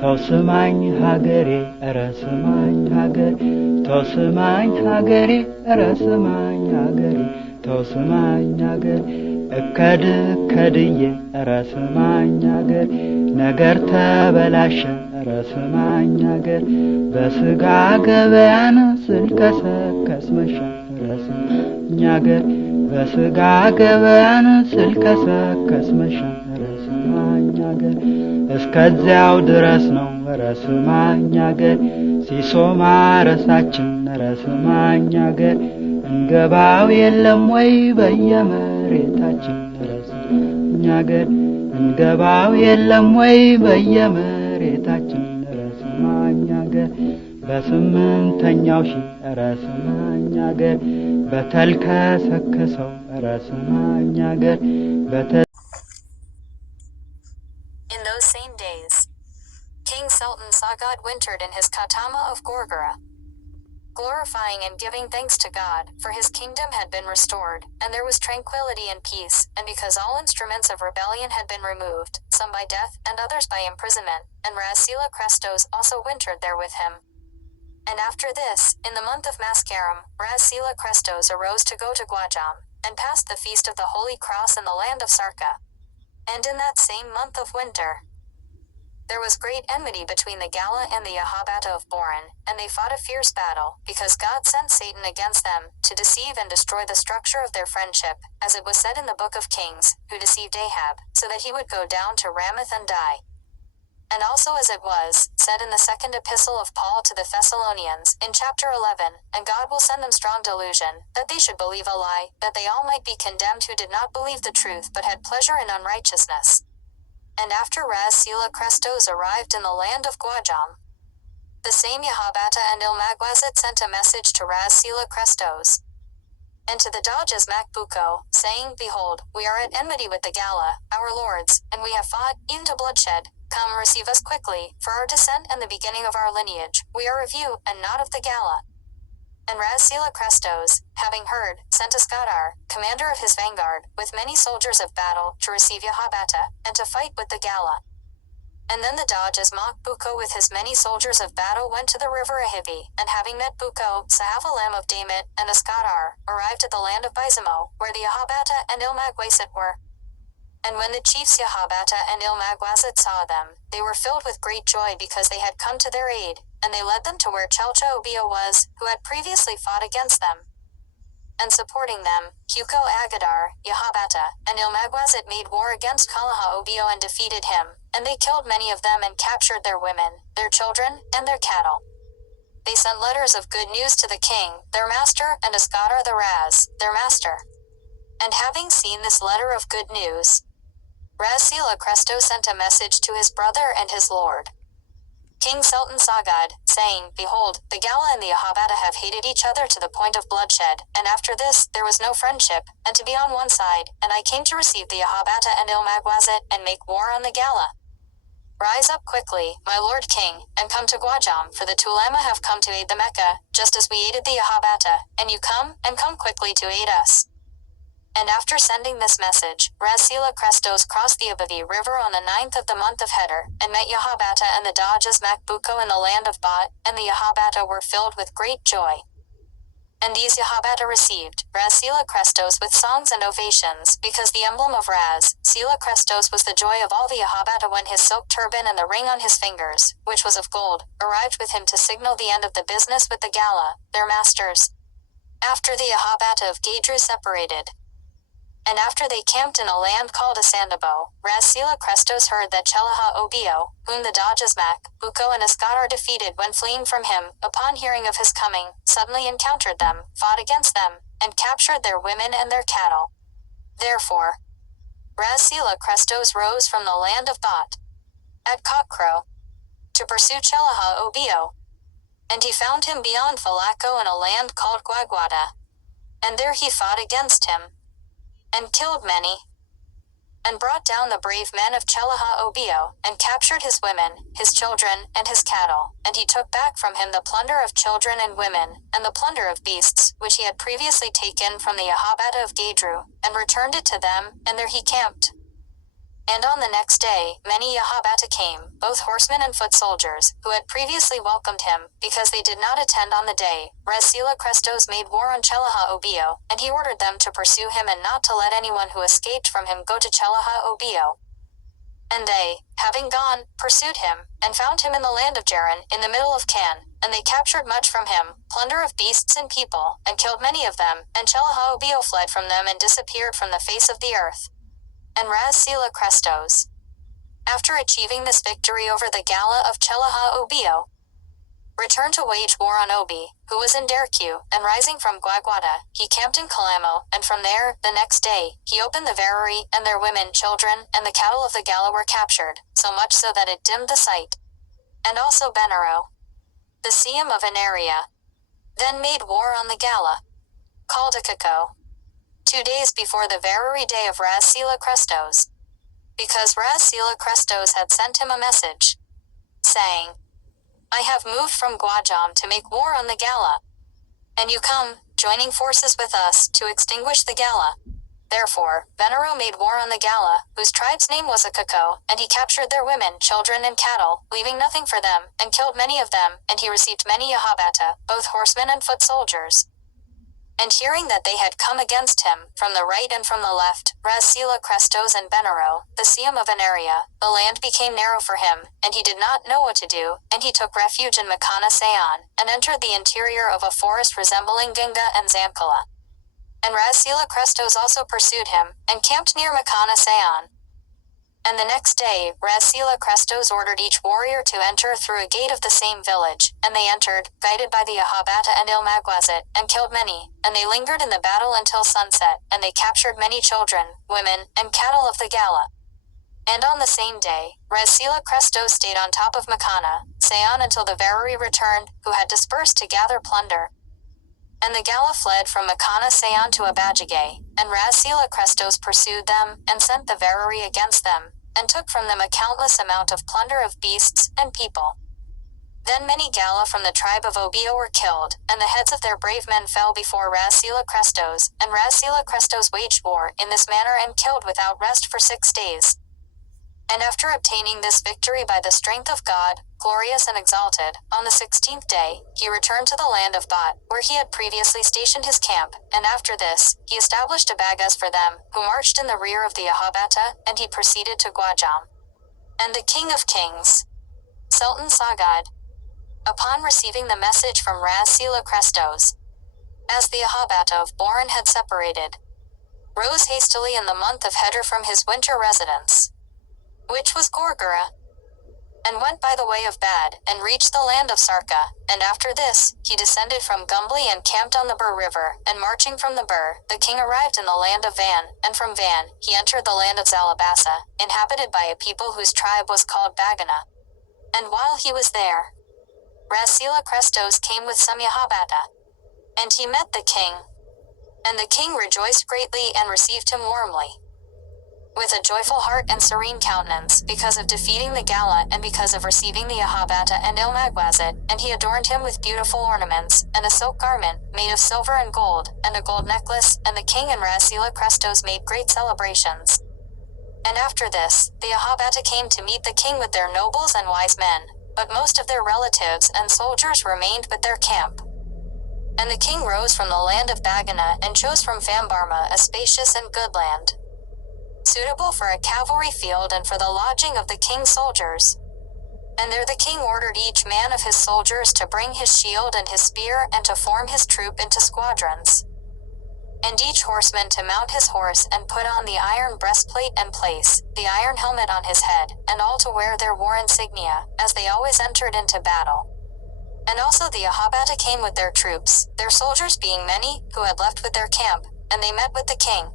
ተው ስማኝ ሀገሬ ኧረ ስማኝ ሀገሬ ተው ስማኝ ሀገሬ ኧረ ስማኝ ሀገሬ ተው ስማኝ ሀገሬ እከድዬ ኧረ ስማኝ ሀገሬ ነገር ተበላሸ ኧረ ስማኝ ሀገሬ በስጋ ገበያን ስልከሰከስ መሸ ኧረ ስማኝ ሀገሬ በስጋ ገበያን ስልከሰከስ መሸ ኧረ ስማኝ ሀገሬ እስከዚያው ድረስ ነው ኧረ ስማኝ ሀገሬ ሲሶ ማረሳችን ኧረ ስማኝ ሀገሬ እንገባው የለም ወይ በየመሬታችን ኧረ ስማኝ ሀገሬ እንገባው የለም ወይ በየመሬታችን ኧረ ስማኝ ሀገሬ በስምንተኛው ሺህ ኧረ ስማኝ ሀገሬ በተልከሰከሰው ኧረ ስማኝ ሀገሬ In those same days, King Sultan Sagad wintered in his Katama of Gorgora, glorifying and giving thanks to God, for his kingdom had been restored, and there was tranquility and peace, and because all instruments of rebellion had been removed, some by death, and others by imprisonment, and Rasila Krestos also wintered there with him. And after this, in the month of Maskaram, Rasila Krestos arose to go to Guajam, and passed the feast of the Holy Cross in the land of Sarka. And in that same month of winter, there was great enmity between the Galla and the Yahabata of Boran, and they fought a fierce battle, because God sent Satan against them, to deceive and destroy the structure of their friendship, as it was said in the book of Kings, who deceived Ahab, so that he would go down to Ramoth and die. And also as it was, said in the second epistle of Paul to the Thessalonians, in chapter 11, and God will send them strong delusion, that they should believe a lie, that they all might be condemned who did not believe the truth but had pleasure in unrighteousness. And after Rasila Krestos arrived in the land of Guajam, the same Yahabata and Ilmagwazit sent a message to Rasila Krestos and to the Dajas Makbuko, saying, Behold, we are at enmity with the Galla, our lords, and we have fought, even to bloodshed. Come, receive us quickly, for our descent and the beginning of our lineage, we are of you, and not of the Galla. And Rasila Krestos, having heard, sent Iskadar, commander of his vanguard, with many soldiers of battle, to receive Yahabata, and to fight with the Galla. And then the Dajas Buko with his many soldiers of battle went to the river Ahivi, and having met Buko, Sahavalam of Damit, and Iskadar, arrived at the land of Bizamo, where the Yahabata and Ilmagwasit were. And when the chiefs Yahabata and Ilmagwazit saw them, they were filled with great joy because they had come to their aid, and they led them to where Chelcha Obio was, who had previously fought against them. And supporting them, Huko Agadar, Yahabata, and Ilmagwazit made war against Kalaha Obio and defeated him, and they killed many of them and captured their women, their children, and their cattle. They sent letters of good news to the king, their master, and Iskadar the Raz, their master. And having seen this letter of good news, Rasila Krestos sent a message to his brother and his lord, King Sultan Sagad, saying, Behold, the Galla and the Yahabata have hated each other to the point of bloodshed, and after this there was no friendship, and to be on one side, and I came to receive the Yahabata and Ilmagwazit, and make war on the Galla. Rise up quickly, my lord king, and come to Guajam, for the Tulama have come to aid the Mecca, just as we aided the Yahabata, and you come, and come quickly to aid us. And after sending this message, Rasila Krestos crossed the Abavi River on the 9th of the month of Hedar, and met Yahabata and the Dajas Makbuko in the land of Bat, and the Yahabata were filled with great joy. And these Yahabata received Rasila Krestos with songs and ovations, because the emblem of Sila Krestos was the joy of all the Yahabata when his silk turban and the ring on his fingers, which was of gold, arrived with him to signal the end of the business with the Galla, their masters. After the Yahabata of Gadru separated, and after they camped in a land called Asandabo, Rasila Krestos heard that Chelaha Obio, whom the Dajasmak, Buko and Iskadar defeated when fleeing from him, upon hearing of his coming, suddenly encountered them, fought against them, and captured their women and their cattle. Therefore, Rasila Krestos rose from the land of Bat, at cockcrow, to pursue Chelaha Obio. And he found him beyond Falako in a land called Guaguada. And there he fought against him, and killed many, and brought down the brave men of Chelaha Obio, and captured his women, his children, and his cattle, and he took back from him the plunder of children and women, and the plunder of beasts, which he had previously taken from the Yahabata of Gadru, and returned it to them, and there he camped. And on the next day, many Yahabata came, both horsemen and foot soldiers, who had previously welcomed him, because they did not attend on the day. Resila Crestos made war on Chelaha Obio, and he ordered them to pursue him and not to let anyone who escaped from him go to Chelaha Obio. And they, having gone, pursued him, and found him in the land of Jaran, in the middle of Can, and they captured much from him, plunder of beasts and people, and killed many of them, and Chelaha Obio fled from them and disappeared from the face of the earth. And Resila Crestos, after achieving this victory over the Gala of Chelaha Obio, returned to wage war on Obi, who was in Derku, and rising from Guaguada, he camped in Calamo, and from there, the next day, he opened the Verary, and their women, children, and the cattle of the Gala were captured, so much so that it dimmed the sight. And also Benaro, the Siam of Anaria, then made war on the Gala, called Akako, 2 days before the Verary day of Resila Crestos, because Resila Crestos had sent him a message, saying, I have moved from Guajam to make war on the Gala, and you come, joining forces with us, to extinguish the Gala. Therefore, Benaro made war on the Gala, whose tribe's name was Akako, and he captured their women, children, and cattle, leaving nothing for them, and killed many of them, and he received many Yahabata, both horsemen and foot soldiers. And hearing that they had come against him, from the right and from the left, Resila Crestos and Benaro, the Siam of Anaria, the land became narrow for him, and he did not know what to do, and he took refuge in Makana Sayan, and entered the interior of a forest resembling Ginga and Zankala. And Resila Crestos also pursued him, and camped near Makana Sayan. And the next day, Resila Crestos ordered each warrior to enter through a gate of the same village, and they entered, guided by the Yahabata and Ilmagwazit, and killed many, and they lingered in the battle until sunset, and they captured many children, women, and cattle of the Gala. And on the same day, Resila Crestos stayed on top of Makana, Sayan until the Verary returned, who had dispersed to gather plunder. And the Gala fled from Makana Sayan to Abajigay, and Resila Crestos pursued them, and sent the Verary against them, and took from them a countless amount of plunder of beasts and people. Then many Gala from the tribe of Obio were killed, and the heads of their brave men fell before Resila Crestos, and Resila Crestos waged war in this manner and killed without rest for 6 days. And after obtaining this victory by the strength of God, glorious and exalted, on the 16th day, he returned to the land of Bat, where he had previously stationed his camp, and after this, he established abagas for them, who marched in the rear of the Yahabata, and he proceeded to Guajam. And the King of Kings, Sultan Sagad, upon receiving the message from Resila Crestos, as the Yahabata of Boran had separated, rose hastily in the month of Hedr from his winter residence, which was Gorgora, and went by the way of Bad, and reached the land of Sarka, and after this, he descended from Gumbly and camped on the Bur River, and marching from the Bur, the king arrived in the land of Van, and from Van, he entered the land of Zalabasa, inhabited by a people whose tribe was called Bagana. And while he was there, Resila Crestos came with some Yahabata, and he met the king, and the king rejoiced greatly and received him warmly, with a joyful heart and serene countenance, because of defeating the Gala and because of receiving the Yahabata and Ilmagwazit, and he adorned him with beautiful ornaments, and a silk garment, made of silver and gold, and a gold necklace, and the king and Resila Crestos made great celebrations. And after this, the Yahabata came to meet the king with their nobles and wise men, but most of their relatives and soldiers remained with their camp. And the king rose from the land of Bagana and chose from Fambarma a spacious and good land, suitable for a cavalry field and for the lodging of the king's soldiers. And there the king ordered each man of his soldiers to bring his shield and his spear and to form his troop into squadrons, and each horseman to mount his horse and put on the iron breastplate and place the iron helmet on his head, and all to wear their war insignia, as they always entered into battle. And also the Yahabata came with their troops, their soldiers being many, who had left with their camp, and they met with the king.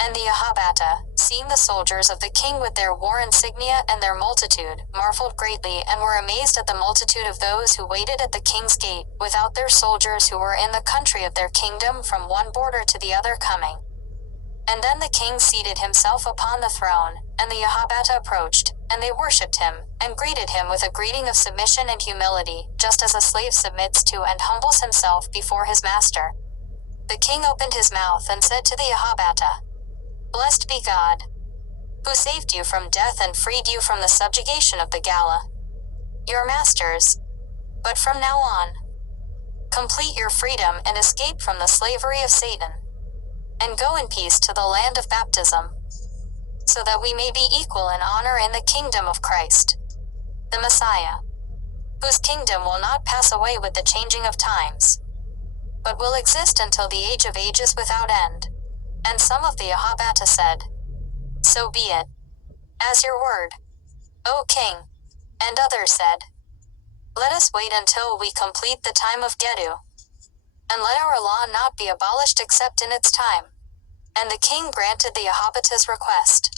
And the Yahabata, seeing the soldiers of the king with their war insignia and their multitude, marveled greatly and were amazed at the multitude of those who waited at the king's gate, without their soldiers who were in the country of their kingdom from one border to the other coming. And then the king seated himself upon the throne, and the Yahabata approached, and they worshipped him, and greeted him with a greeting of submission and humility, just as a slave submits to and humbles himself before his master. The king opened his mouth and said to the Yahabata, Blessed be God, who saved you from death and freed you from the subjugation of the galla, your masters. But from now on, complete your freedom and escape from the slavery of Satan, and go in peace to the land of baptism, so that we may be equal in honor in the kingdom of Christ, the Messiah, whose kingdom will not pass away with the changing of times, but will exist until the age of ages without end. And some of the Ahabata said, So be it, as your word, O king. And others said, Let us wait until we complete the time of Gedu, and let our law not be abolished except in its time. And the king granted the Ahabata's request.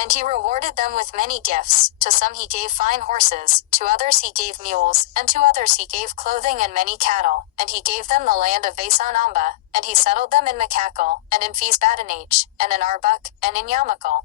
And he rewarded them with many gifts. To some he gave fine horses, to others he gave mules, and to others he gave clothing and many cattle. And he gave them the land of Vasan-Amba, and he settled them in Makakal, and in Fesbatanach, and in Arbuk, and in Yamakal.